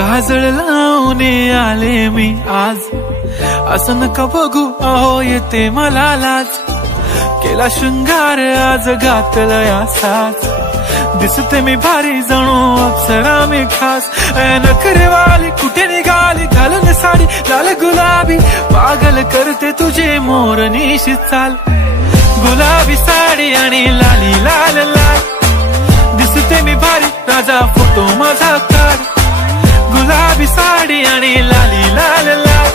काजळ लावून आले मी आज, असं नका बघू अहो येते मला लाज. केला शृंगार आज घातला असाच, दिसते मी भारी जणू अप्सरा मी खास. नखरेवाली कुठे निघाली घालून साडी लाल गुलाबी, पागल करते तुझे मोरनीशी चाल. गुलाबी साडी आणि लाली लाल लाल, दिसते मी भारी राजा फोटो माझा काढ. गुलाबी साडी आणि लाली लाल लाल,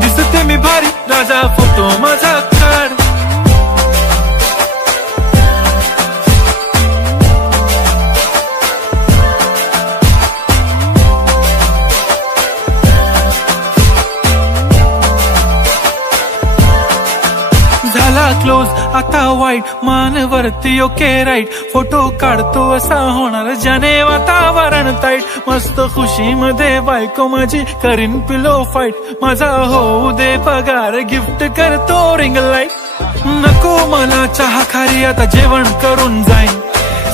दिसते मी भारी राजा फोटो माझा काढ. झाला क्लोज आता वाईट, मानवरती ओके राईट. फोटो काढतो असा होणार ज्याने वातावरण ताईट. मस्त खुशी मध्ये बायको माझी करीन पिलो फाईट. माझा होऊ दे पगार गिफ्ट करतो रिंग लाईट. नको मला चहा खारी आता जेवण करून जाईन.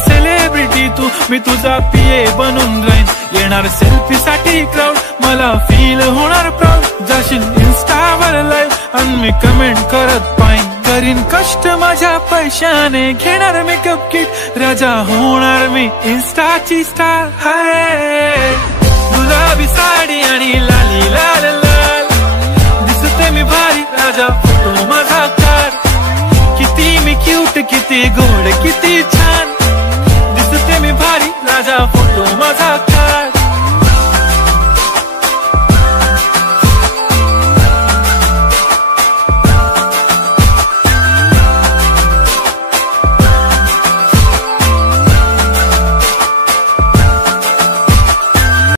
सेलिब्रिटी तू मी तुझा पिये बनून राहीन. येणार सेल्फी साठी क्राऊड मला फील होणार प्राऊड. जाशील इन्स्टावर लाईव्ह आणि मी कमेंट करत पाईन. करीन कष्ट माझ्या पैशाने घेणार मेकअप किट. राजा होणार मी इन्स्टाची स्टार. हाय गुलाबी साडी आणि लाली लाल लाल, दिसते मी भारी राजा फोटो माझा काढ. किती मी क्यूट किती गोड किती